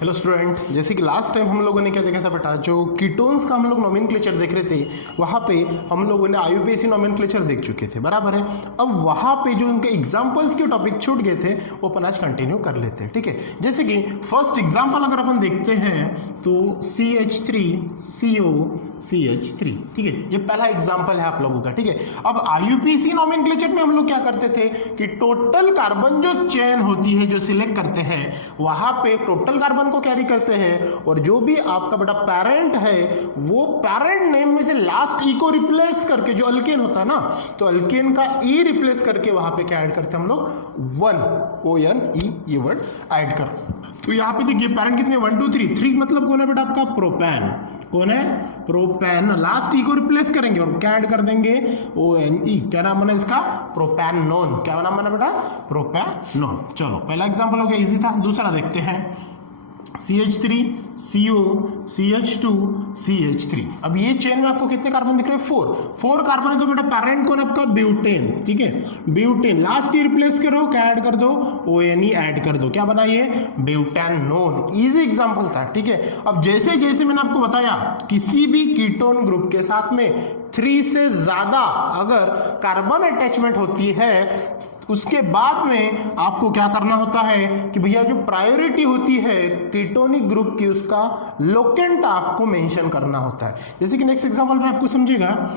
Hello student, जैसे कि last time हम लोगों ने क्या देखा था बेटा, जो कीटोन्स का हम लोग नोमेनक्लेचर देख रहे थे, वहाँ पे हम लोगों ने आईयूपीएसी नोमेनक्लेचर देख चुके थे, बराबर है। अब वहाँ पे जो उनके एग्जांपल्स के टॉपिक छूट गए थे वो अपन आज कंटिन्यू कर लेते हैं, ठीक है। जैसे कि फर्स्ट एग्जाम्पल अगर अपन देखते हैं तो CH3COCH3, ठीक है, ये पहला एग्जाम्पल है आप लोगों का, ठीक है। अब आईयूपीएसी नोमेनक्लेचर में हम लोग क्या करते थे कि टोटल कार्बन जो चेन होती है, जो सिलेक्ट करते हैं, वहां पे टोटल कार्बन को कैरी करते हैं और जो भी आपका बेटा पेरेंट है वो पेरेंट नेम में से लास्ट ई को रिप्लेस करके, जो अल्केन होता है ना, तो अल्केन का ई रिप्लेस करके वहां पे क्या ऐड करते हैं हम लोग, ONE, ये वर्ड ऐड कर। तो यहाँ पे देखिए पेरेंट कितने, 1 2 3 मतलब कौन है बेटा आपका, प्रोपैन। कौन है, प्रोपैन। लास्ट ई को रिप्लेस करेंगे और क्या ऐड कर देंगे, ONE। क्या नाम बना इसका, प्रोपैनोन। क्या नाम बना बेटा, प्रोपैनोन। चलो पहला एग्जांपल हो गया, इजी था। दूसरा देखते हैं CH3CO CH2 CH3। अब ये चेन में आपको कितने कार्बन दिख रहे हैं, 4 कार्बन है। तो बेटा पेरेंट कौन आपका, ब्यूटेन, ठीक है, ब्यूटेन। लास्ट ई रिप्लेस करो, क्या ऐड कर दो, ONE ऐड कर दो। क्या बना ये, ब्यूटेनोन। इजी एग्जांपल था, ठीक है। अब जैसे जैसे मैंने आपको बताया, किसी भी कीटोन ग्रुप के साथ में 3 से ज्यादा अगर कार्बन अटैचमेंट होती है, उसके बाद में आपको क्या करना होता है कि भैया जो प्रायोरिटी होती है कीटोनिक ग्रुप की, उसका लोकेंट आपको मेंशन करना होता है। जैसे कि नेक्स्ट एग्जांपल में आपको समझेगा,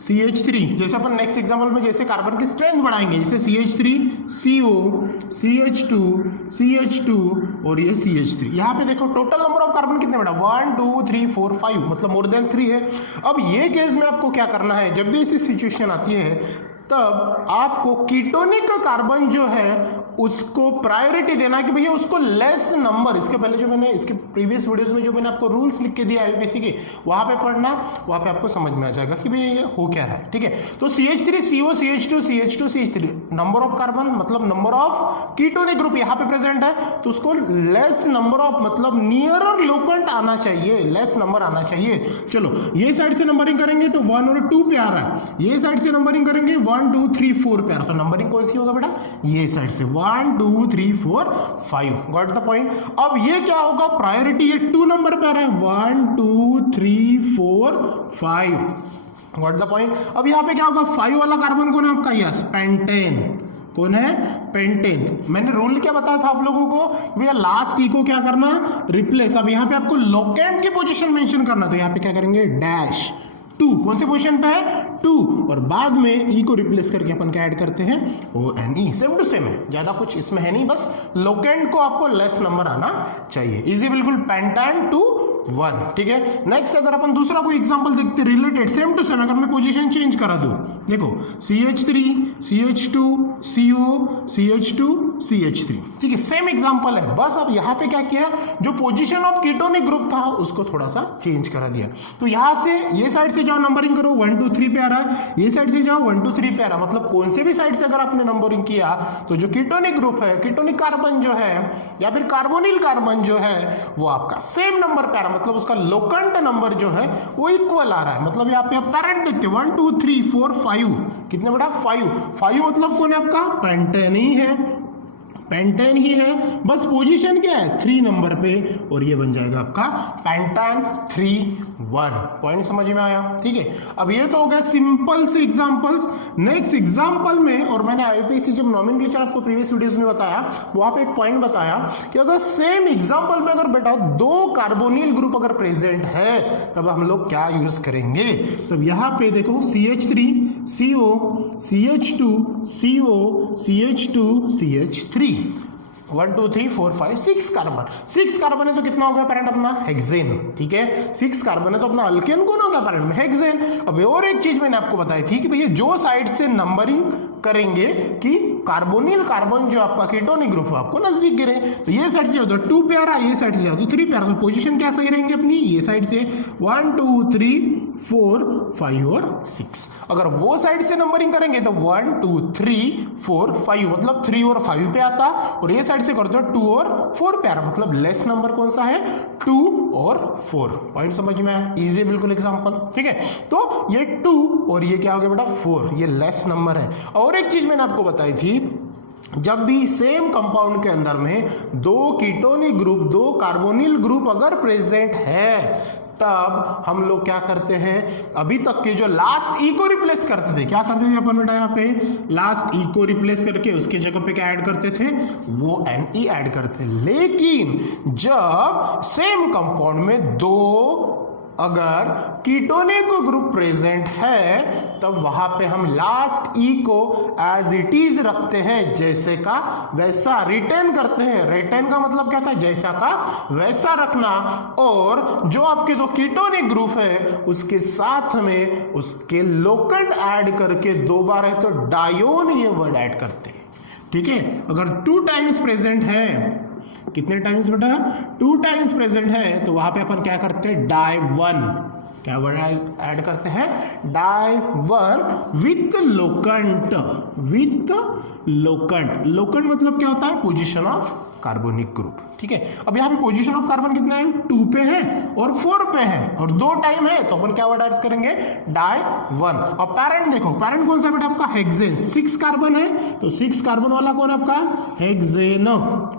CH3, जैसे अपन नेक्स्ट एग्जांपल में जैसे कार्बन की स्ट्रेंथ बढ़ाएंगे, जैसे CH3CO CH2 CH2 और ये CH3। यहाँ पे देखो टोटल नंबर ऑफ कार्बन कितने बेटा, 1 2 3 4 5, मतलब मोर देन 3 है। अब ये केस में आपको क्या करना है, जब भी ऐसी सिचुएशन आती है तब आपको कीटोनिक कार्बन जो है उसको प्रायोरिटी देना है कि भैया उसको लेस नंबर, इसके पहले जो मैंने इसके प्रीवियस वीडियोस में जो मैंने आपको रूल्स लिख के दिया आईयूपीएसी के, वहां पे पढ़ना, वहां पे आपको समझ में आ जाएगा कि भैया ये हो क्या रहा है, ठीक है। तो CH3CO CH2 CH2 CH3, number of carbon मतलब नंबर ऑफ कीटोनिक ग्रुप यहाँ पे प्रेजेंट है, तो उसको लेस नंबर ऑफ मतलब नियरर लोकेंट आना चाहिए, लेस नंबर आना चाहिए। चलो ये साइड से नंबरिंग करेंगे तो 1 और 2 पे आ रहा है, ये साइड से नंबरिंग करेंगे 1 2 3 4 पे आ रहा है, तो नंबरिंग कौन सी होगा बेटा, ये साइड से 1 2 3 4 5। Got the point. अब ये क्या होगा, प्रायोरिटी ये 2 नंबर पे आ रहा है, 1 2 3 4 5। Got the point. अब यहाँ पे क्या होगा, 5 वाला कार्बन कौन है आपका, यस, पेंटेन। कौन है, पेंटेन। मैंने रूल क्या बताया था आप लोगों को, भैया लास्ट ई को क्या करना, रिप्लेस। अब यहाँ पे आपको लोकेंट की पोजीशन मेंशन करना, तो यहाँ पे क्या करेंगे, डैश 2, कौन से पोजीशन पे है, 2, और बाद में ई को रिप्लेस करके अपन क्या ऐड करते हैं, ONE। सेम टू सेम है, ज्यादा कुछ इसमें है नहीं, बस लोकेंट को आपको लेस नंबर आना चाहिए। इजी, बिल्कुल, पेंटान टू 1, ठीक है। नेक्स्ट अगर अपन दूसरा कोई एग्जांपल देखते रिलेटेड, सेम टू सेम, अगर मैं पोजीशन चेंज करा दूं, देखो CH3 CH2 CO CH2 CH3, ठीक है, सेम एग्जांपल है, बस अब यहाँ पे क्या किया, जो पोजीशन ऑफ कीटोनिक ग्रुप था उसको थोड़ा सा चेंज करा दिया। तो यहाँ से ये साइड से जाओ, नंबरिंग करो, 1 2 3 पे आ रहा है, ये साइड से जाओ 1 2 3 पे आ रहा है, मतलब कौन से भी साइड से अगर आपने नंबरिंग किया तो जो कीटोनिक ग्रुप है, कीटोनिक कार्बन जो है या फिर कार्बोनिल कार्बन जो है वो आपका सेम नंबर पे आ रहा है, मतलब उसका लोकेंट नंबर जो है वो इक्वल आ रहा है। मतलब यहाँ पे आप पेरेंट देखते 1 2 3 4 5, कितने बड़ा, 5 मतलब कौन है आपका, पेंटेन ही है, पेंटेन ही है, बस पोजीशन क्या है, 3 नंबर पे, और ये बन जाएगा आपका पेंटान 3 1। पॉइंट समझ में आया, ठीक है। अब ये तो हो गया सिंपल से एग्जांपल्स। नेक्स्ट एग्जांपल में, और मैंने आईयूपीएसी जब नोमेनक्लेचर आपको प्रीवियस वीडियोस में बताया, वहां पे एक पॉइंट बताया कि अगर सेम एग्जांपल में अगर बेटा 2 कार्बोनिल ग्रुप अगर प्रेजेंट है तब हम लोग क्या यूज करेंगे। तब यहाँ पे देखो CH3CO CH2 CO CH2 CH3, 1 2 3 4 5 6 carbon, 6 carbon है तो कितना हो गया पेरेंट अपना, हेक्सेन, ठीक है। 6 कार्बन है तो अपना अल्केन कौन हो गया पेरेंट में, हेक्सेन। अब और एक चीज मैंने आपको बताई थी कि भैया जो साइड से नंबरिंग करेंगे कि कार्बोनिल कार्बन जो आपका कीटोनिक ग्रुप है आपको नजदीक गिरे, तो ये साइड से जाओ तो 2 पे आ रहा है, ये साइड से जाओ तो 3 पे आ रहा है, तो पोजीशन क्या सही रहेंगे अपनी, ये साइड से 1 2 3 4 5 और 6। अगर वो साइड से नंबरिंग करेंगे तो 1 2 3 4 5, मतलब 3 और 5 पे आता, और ये साइड से करते हो 2 और 4 पे आ रहा, मतलब लेस नंबर कौन सा है, 2 और 4। पॉइंट समझ में आया, इजी बिल्कुल एग्जांपल, ठीक है। तो ये 2 और ये क्या हो गया बेटा 4, ये लेस नंबर है। और एक चीज मैंने आपको बताई थी जब भी सेम कंपाउंड के अंदर में दो कीटोनिक ग्रुप, दो कार्बोनिल ग्रुप अगर प्रेजेंट है, तब हम लोग क्या करते हैं, अभी तक के जो लास्ट ई को रिप्लेस करते थे, क्या करते थे अपन बेटा, यहाँ पे लास्ट ई को रिप्लेस करके उसके जगह पे क्या ऐड करते थे, वो एन ई ऐड करते। लेकिन जब सेम कंपाउंड में दो अगर कीटोनिक ग्रुप प्रेजेंट है, तब वहां पे हम लास्ट ई को एज इट इज रखते हैं, जैसे का वैसा रिटेन करते हैं। रिटेन का मतलब क्या था, जैसा का वैसा रखना। और जो आपके दो कीटोनिक ग्रुप है उसके साथ में उसके लोकेंट ऐड करके दो बार है तो डायोन ये वर्ड ऐड करते हैं। ठीक है, अगर 2 टाइम्स प्रेजेंट है, कितने टाइम्स बेटा, 2 टाइम्स प्रेजेंट है, तो वहां पे अपन क्या करते हैं, डाई वन, क्या वर्ड ऐड करते हैं, dione with locant, with locant. Locant मतलब क्या होता है, पोजीशन ऑफ कार्बोनिक ग्रुप। ठीक है, अब यहाँ पे पोजीशन ऑफ कार्बन कितना है, 2 पे है और 4 पे है और 2 टाइम है, तो अपन क्या वर्ड ऐड करेंगे, डाई वन। और पैरेंट देखो, पैरेंट कौन सा बेटा आपका, हेक्सेन, 6 कार्बन है, तो 6 कार्बन वाला कौन है आपका, हेक्सेन।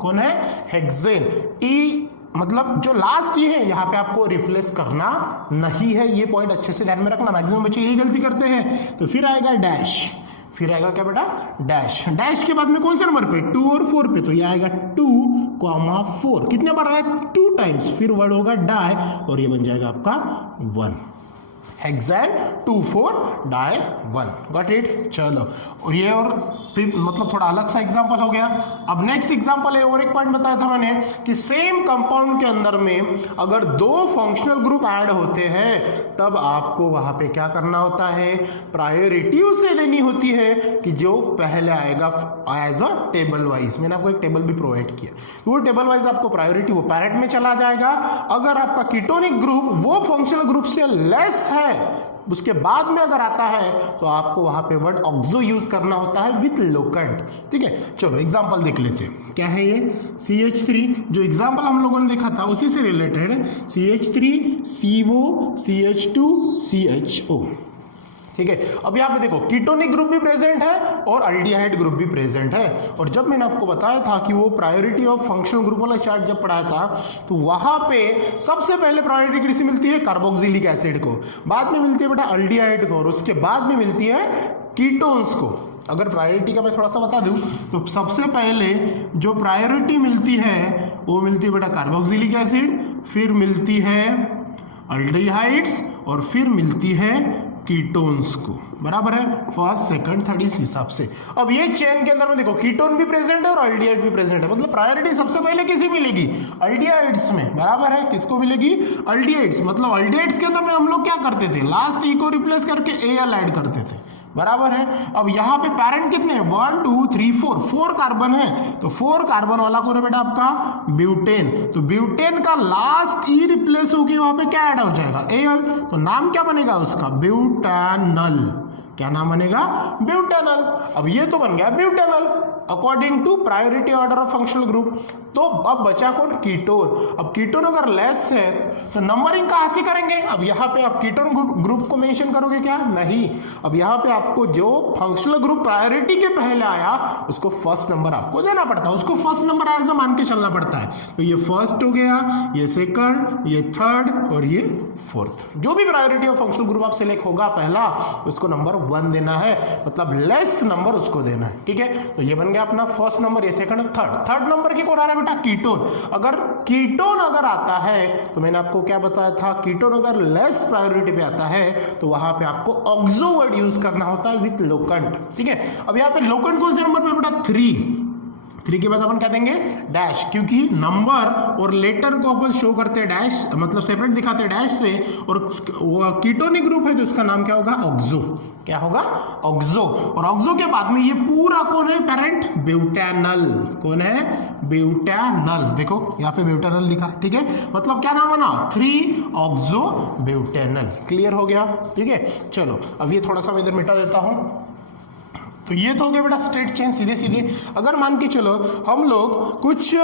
कौन है, हेक्सेन। ई मतलब जो लास्ट ये है, यहाँ पे आपको रिप्लेस करना नहीं है, ये पॉइंट अच्छे से ध्यान में रखना, मैक्सिमम बच्चे यही गलती करते हैं। तो फिर आएगा डैश, फिर आएगा क्या बेटा, डैश। डैश के बाद में कौन से नंबर पे, 2 और 4 पे, तो ये आएगा 2,4, कितने बार आया, 2 टाइम्स, फिर वर्ड होगा डाई और ये बन जाएगा आपका 1, हेक्सेन 2,4 डाई 1। Got it. चलो, और ये और फिर मतलब थोड़ा अलग सा एग्जांपल हो गया। अब नेक्स्ट एग्जांपल है, और एक पॉइंट बताया था मैंने कि सेम कंपाउंड के अंदर में अगर 2 फंक्शनल ग्रुप ऐड होते हैं, तब आपको वहां पे क्या करना होता है, प्रायोरिटी उसे देनी होती है कि जो पहले आएगा एज अ टेबल वाइज। मैंने आपको एक टेबल भी प्रोवाइड किया, वो टेबल वाइज आपको प्रायोरिटी वो पैरेंट में चला जाएगा। अगर आपका कीटोनिक ग्रुप वो फंक्शनल ग्रुप से लेस है, उसके बाद में अगर आता है, तो आपको वहां पे वर्ड ऑक्सो यूज करना होता है विथ लोकेंट। ठीक है, चलो एग्जांपल देख लेते हैं। क्या है ये, CH3, जो एग्जांपल हम लोगों ने देखा था उसी से related, CH3 CO CH2 CHO। ठीक है, अब यहाँ पे देखो कीटोनिक ग्रुप भी प्रेजेंट है और अल्डिहाइड ग्रुप भी प्रेजेंट है। और जब मैंने आपको बताया था कि वो प्रायोरिटी ऑफ फंक्शनल ग्रुप वाला चार्ट जब पढ़ाया था, तो वहां पे सबसे पहले प्रायोरिटी किसी मिलती है, कार्बोक्सिलिक एसिड को, बाद में मिलती है बेटा अल्डिहाइड को, और उसके बाद में मिलती है कीटोन्स को। अगर प्रायोरिटी का मैं थोड़ा सा बता दूं, तो सबसे पहले जो प्रायोरिटी मिलती है वो मिलती है बेटा कार्बोक्सिलिक एसिड, फिर मिलती है अल्डिहाइड्स और फिर मिलती है कीटोन्स को। बराबर है, फर्स्ट सेकंड थर्ड इस हिसाब से। अब ये चेन के अंदर में देखो कीटोन भी प्रेजेंट है और अल्डिहाइड भी प्रेजेंट है, मतलब प्रायोरिटी सबसे पहले किसी मिलेगी, अल्डिहाइड्स में। बराबर है, किसको मिलेगी, अल्डिहाइड्स। मतलब अल्डिहाइड्स के अंदर में हम लोग क्या करते थे, लास्ट ई को रिप्लेस करके एल ऐड करते थे। बराबर है, अब यहाँ पे पैरेंट कितने हैं, 1 2 3 4 कार्बन है, तो 4 कार्बन वाला कौन है बेटा आपका, ब्यूटेन। तो ब्यूटेन का लास्ट ई रिप्लेस होके वहां पे क्या ऐड हो जाएगा, एल, तो नाम क्या बनेगा उसका, ब्यूटेनल। क्या नाम बनेगा, ब्यूटेनल। अब ये तो बन गया butanal according to priority order of functional group. तो अब बचा कौन, कीटोन। अब कीटोन अगर लेस है तो नंबरिंग कहां से करेंगे, अब यहाँ पे आप कीटोन ग्रुप को मेंशन करोगे क्या, नहीं। अब यहाँ पे आपको जो फंक्शनल ग्रुप प्रायोरिटी के पहले आया उसको फर्स्ट नंबर आपको देना पड़ता है, उसको फर्स्ट नंबर एज अ मान के चलना पड़ता है। तो ये फर्स्ट हो गया, ये सेकंड, ये थर्ड और ये फोर्थ। जो भी प्रायोरिटी ऑफ फंक्शनल ग्रुप आप सिलेक्ट होगा पहला, उसको नंबर 1 देना है, मतलब लेस नंबर उसको देना है। ठीक है, तो ये बन गया अपना फर्स्ट नंबर, ये सेकंड, थर्ड नंबर की कौन आ रहा है बेटा, कीटोन। अगर कीटोन अगर आता है, तो मैंने आपको क्या बताया था, कीटोन अगर लेस प्रायोरिटी पे आता है तो वहां पे आपको ऑक्सो वर्ड यूज करना होता है विथ लोकेंट। ठीक है, अब यहाँ पे लोकेंट कौन से नंबर पे बेटा, 3 के बाद अपन कह देंगे डैश, क्योंकि नंबर और लेटर को अपन शो करते हैं डैश, मतलब सेपरेट दिखाते हैं डैश से, और वो कीटोनिक ग्रुप है तो उसका नाम क्या होगा, ऑक्सो। क्या होगा, ऑक्सो। और ऑक्सो के बाद में ये पूरा कौन है पेरेंट, ब्यूटेनल। कौन है, ब्यूटेनल। देखो यहाँ पे ब्यूटेनल लिखा, ठीक है, मतलब क्या नाम बना, 3 ऑक्सो ब्यूटेनल। क्लियर हो गया। ठीक है, चलो अब ये थोड़ा सा मैं इधर मिटा देता हूं। तो ये तो हो गया बेटा स्ट्रेट चेन, सीधे सीधे। अगर मान के चलो हम लोग कुछ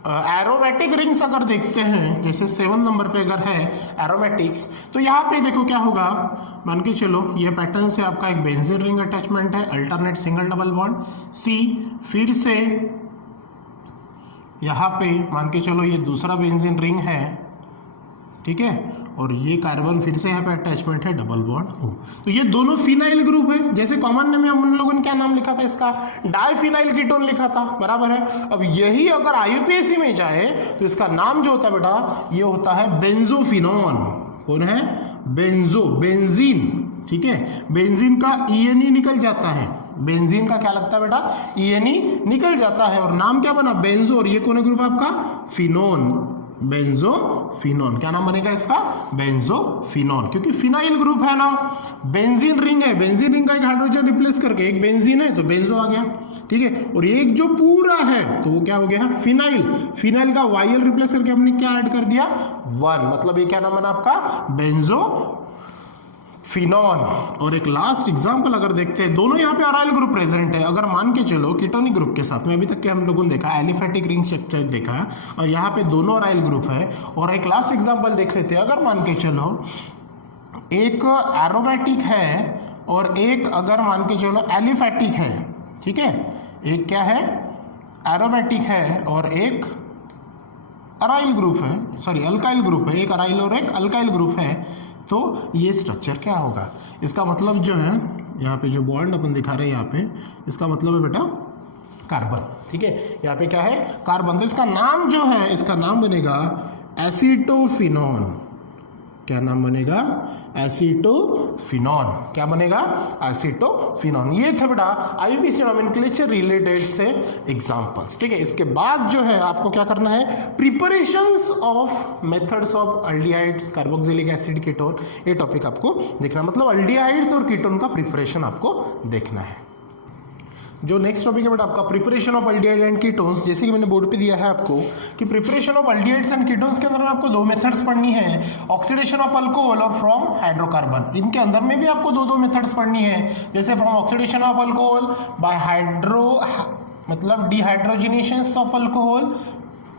एरोमेटिक रिंग्स अगर देखते हैं, जैसे 7 नंबर पे अगर है एरोमेटिक्स, तो यहाँ पे देखो क्या होगा, मान के चलो ये पैटर्न से आपका एक बेंजीन रिंग अटैचमेंट है, अल्टरनेट सिंगल डबल बॉन्ड सी, फिर से यहाँ पे मान के चलो ये दूसरा बेंजीन रिंग है, ठीक है, और ये कार्बन फिर से यहाँ पे अटैचमेंट है डबल बॉन्ड O। तो ये दोनों फिनाइल ग्रुप है, जैसे कॉमन नेम में हम लोगों ने क्या नाम लिखा था इसका, डाइफिनाइल कीटोन लिखा था, बराबर है। अब यही अगर IUPAC में जाए तो इसका नाम जो होता है बेटा, ये होता है बेंजोफिनॉन। कौन है? बेंजीन, ठीक है, बेंजीन का ENE निकल जाता है, बेंजीन का क्या लगता है बेटा, ENE निकल जाता है, और नाम क्या बना, बेंजो, और ये कौन है ग्रुप आपका, फिनोन, बेंजोफिनोन। क्या नाम बनेगा इसका, बेंजोफिनोन, क्योंकि फिनाइल ग्रुप है ना, बेंजीन रिंग है, बेंजीन रिंग का एक हाइड्रोजन रिप्लेस करके एक बेंजीन है तो बेंजो आ गया, ठीक है, और एक जो पूरा है तो वो क्या हो गया, फिनाइल, फिनाइल का YL रिप्लेस करके हमने क्या ऐड कर दिया, 1, मतलब ये क्या नाम बना आपका, बेंजो फिनॉन। और एक लास्ट एग्जांपल अगर देखते हैं, दोनों यहाँ पे अराइल ग्रुप प्रेजेंट है, अगर मान के चलो कीटोनिक ग्रुप के साथ में, अभी तक के हम लोगों ने देखा एलिफेटिक रिंग स्ट्रक्चर देखा, और यहाँ पे दोनों अराइल ग्रुप है। और एक लास्ट एग्जांपल देख लेते हैं, अगर मान के चलो एक एरोमेटिक है और एक अगर मान के चलो एलिफेटिक है, ठीक है, एक क्या है, एरोमेटिक है और एक अराइल ग्रुप है, सॉरी अल्काइल ग्रुप है, एक अराइल और एक अल्काइल ग्रुप है, तो ये स्ट्रक्चर क्या होगा, इसका मतलब जो है यहाँ पे जो बॉन्ड अपन दिखा रहे हैं यहाँ पे, इसका मतलब है बेटा कार्बन, ठीक है, यहाँ पे क्या है, कार्बन। तो इसका नाम जो है, इसका नाम बनेगा एसीटोफिनॉन। क्या नाम बनेगा, एसीटोफिनॉन। क्या बनेगा, एसीटोफिनॉन। ये थे बेटा IUPAC नोमेनक्लेचर रिलेटेड से एग्जांपल्स, ठीक है। इसके बाद जो है आपको क्या करना है, preparations of methods of aldehydes, carboxylic acid, ketone, ये टॉपिक आपको देखना, मतलब अल्डिहाइड्स और कीटोन का प्रिपरेशन आपको देखना है। जो नेक्स्ट टॉपिक है बेटा आपका preparation of aldehyde and ketones, जैसे कि मैंने बोर्ड पे दिया है आपको कि preparation of aldehydes and ketones के अंदर में आपको 2 मेथड्स पढ़नी है, ऑक्सीडेशन ऑफ अल्कोहल और फ्रॉम हाइड्रोकार्बन। इनके अंदर में भी आपको 2 मेथड्स पढ़नी है, जैसे from oxidation of alcohol by मतलब डिहाइड्रोजिनेशन ऑफ अल्कोहल,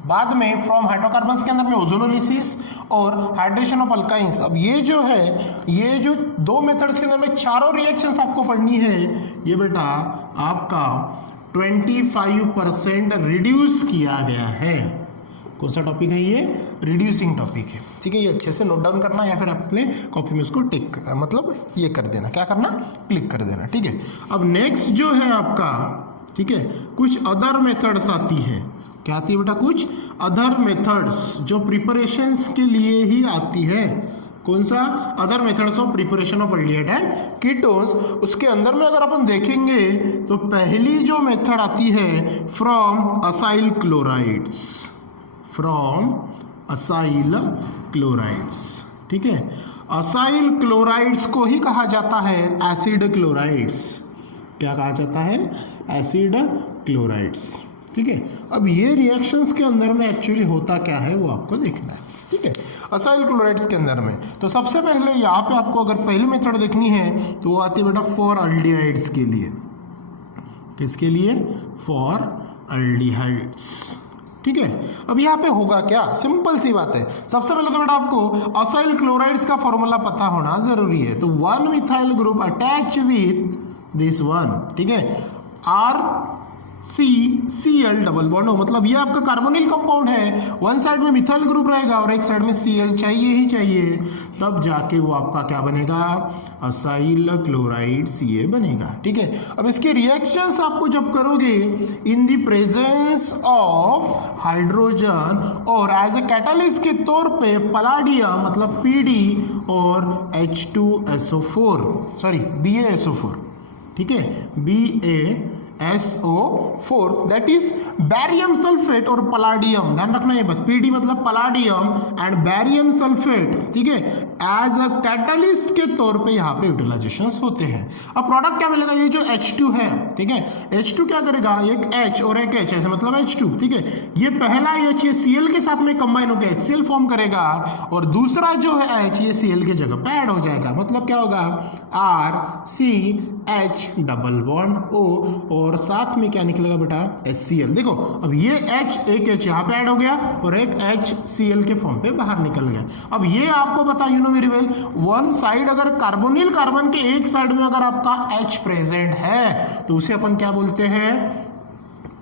बाद में फ्रॉम हाइड्रोकार्बन्स के अंदर में ओजोनोलिसिस और हाइड्रेशन ऑफ अल्काइंस। अब ये जो है, ये जो 2 मेथड्स के अंदर में चारों रिएक्शंस आपको पढ़नी है, ये बेटा आपका 25% रिड्यूस किया गया है। कौन सा टॉपिक है ये, रिड्यूसिंग टॉपिक है, ठीक है। ये अच्छे से नोट डाउन करना या फिर अपने कॉपी में इसको टिक मतलब ये कर देना, क्या करना, क्लिक कर देना, ठीक है। अब नेक्स्ट जो है आपका, ठीक है, कुछ अदर मेथड्स आती है। क्या आती है बेटा, कुछ अदर मेथड्स जो प्रिपरेशंस के लिए ही आती है। कौन सा, other methods of preparation of aldehyde and ketones. उसके अंदर में अगर अपन देखेंगे तो पहली जो मेथड आती है from acyl chlorides, from acyl chlorides, ठीक है। असाइल क्लोराइड्स को ही कहा जाता है एसिड क्लोराइड्स। क्या कहा जाता है, एसिड क्लोराइड्स, ठीक है। अब ये रिएक्शंस के अंदर में एक्चुअली होता क्या है वो आपको देखना है, ठीक है, असाइल क्लोराइड्स के अंदर में। तो सबसे पहले यहाँ पे आपको अगर पहली मेथड देखनी है तो वो आती है बेटा फॉर अल्डिहाइड्स के लिए। किसके लिए, फॉर अल्डिहाइड्स, ठीक है। अब यहाँ पे होगा क्या, सिंपल सी बात है। सबसे पहले तो बेटा आपको असाइल क्लोराइड्स का फॉर्मूला पता होना जरूरी है। तो 1 methyl group attach with this one, ठीक है, RCCl डबल बॉन्ड हो, मतलब ये आपका कार्बोनिल कंपाउंड है। वन साइड में मिथाइल ग्रुप रहेगा और एक साइड में Cl चाहिए ही चाहिए, तब जाके वो आपका क्या बनेगा, असाइल क्लोराइड Ca बनेगा, ठीक है। अब इसके रिएक्शंस आपको जब करोगे इन द प्रेजेंस ऑफ हाइड्रोजन और एज ए कैटालिस्ट के तौर पे पलाडियम मतलब Pd और H2SO4 सॉरी BaSO4, ठीक है, BaSO4 that is barium sulphate और पलाडियम। ध्यान रखना ये बात, पीडी मतलब पलाडियम एंड बैरियम सल्फेट, ठीक है, एज अ कैटलिस्ट के तौर पे यहाँ पे यूटिलाइजेशंस होते हैं। अब प्रोडक्ट क्या मिलेगा, ये जो H2 है, ठीक है, H2 क्या करेगा, एक H और एक H ऐसे मतलब H2, ठीक है। ये पहला H ये Cl के साथ में कंबाइन होकर HCl फॉर्म करेगा और दूसरा जो है H ये Cl की जगह पे ऐड हो जाएगा, मतलब क्या होगा, RCCl H double bond O और साथ में क्या निकलेगा बेटा HCl। देखो अब ये H एक H यहाँ पे ऐड हो गया और एक HCl के फॉर्म पे बाहर निकल गया। अब ये आपको पता you know very well, one side अगर कार्बोनिल कार्बन के एक साइड में अगर आपका H प्रेजेंट है तो उसे अपन क्या बोलते हैं,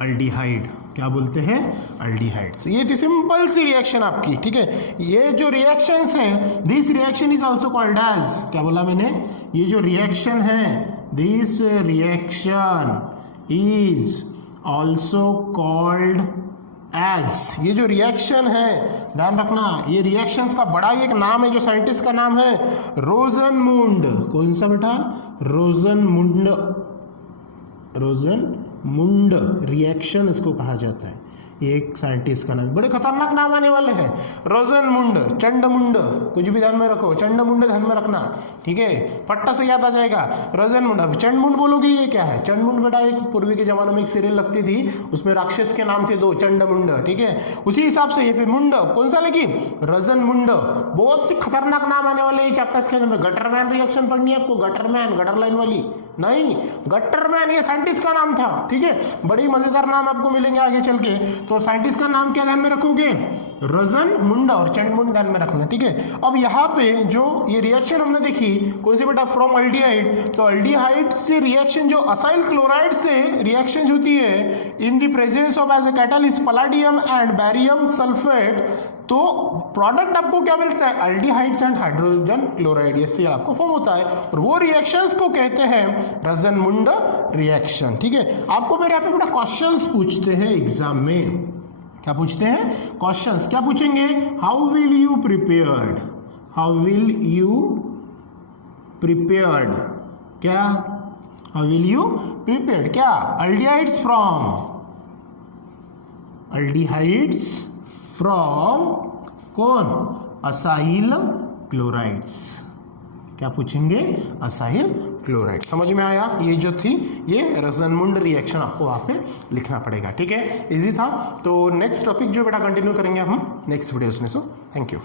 अल्डिहाइड। क्या बोलते हैं, अल्डिहाइड। So, ये थी सिंपल सी रिएक्शन आपकी, ठीक है। ये जो रिएक्शंस हैं, this reaction is also called as, क्या बोला मैंने, ये जो रिएक्शन है this reaction is also called as. ये जो रिएक्शन है ध्यान रखना, ये रिएक्शंस का बड़ा ही एक नाम है जो साइंटिस्ट का नाम है रोजनमुंड। कौन सा बेटा, रोजनमुंड। रोजनमुंड रिएक्शन इसको कहा जाता है। ये एक साइंटिस्ट का नाम, बड़े खतरनाक नाम आने वाले हैं। रोजनमुंड, चंडमुंड, कुछ भी ध्यान में रखो, चंडमुंड ध्यान में रखना, ठीक है, फट्टा से याद आ जाएगा रोजनमुंड। अब चंडमुंड बोलोगे ये क्या है, चंडमुंड बेटा एक पूर्वी के जमाने में एक सीरियल लगती थी, उसमें राक्षस के नाम थे दो, चंडमुंड, ठीक है, उसी हिसाब से ये पे मुंड कौन सा लगी, रोजनमुंड। बहुत सी खतरनाक नाम आने वाले हैं चैप्टर्स के अंदर में। गटरमैन रिएक्शन पढ़नी है आपको, गटरमैन, गटर लाइन वाली नहीं, गटरमैन ये साइंटिस्ट का नाम था, ठीक है, बड़ी मजेदार नाम आपको मिलेंगे आगे चल के। तो साइंटिस्ट का नाम क्या ध्यान में रखोगे, रोजनमुंड और चंडमुंड ध्यान में रखना, ठीक है। अब यहाँ पे जो ये रिएक्शन हमने देखी कौन सी बेटा, फ्रॉम अल्डिहाइड, तो अल्डिहाइड से रिएक्शन जो असाइल क्लोराइड से रिएक्शन होती है in the presence of as a catalyst palladium and barium sulphate, तो प्रोडक्ट आपको क्या मिलता है, अल्डिहाइड्स एंड हाइड्रोजन क्लोराइड, ये Cl आपको फॉर्म होता है और वो रिएक्शंस को कहते हैं रोजनमुंड रिएक्शन, ठीक है। आपको मेरे यहाँ पे बड़ा क्वेश्चंस पूछते हैं एग्जाम में, क्या पूछते हैं क्वेश्चंस, क्या पूछेंगे, how will you prepared, how will you prepared, क्या, हाउ विल यू प्रिपेयर्ड, क्या, अल्डिहाइड्स फ्रॉम, अल्डिहाइड्स फ्रॉम कौन, असाइल क्लोराइड्स, क्या पूछेंगे, असाइल क्लोराइड। समझ में आया, ये जो थी ये रोजनमुंड रिएक्शन आपको वहां पे लिखना पड़ेगा, ठीक है, इजी था। तो नेक्स्ट टॉपिक जो बेटा कंटिन्यू करेंगे हम नेक्स्ट वीडियोस में। So thank you.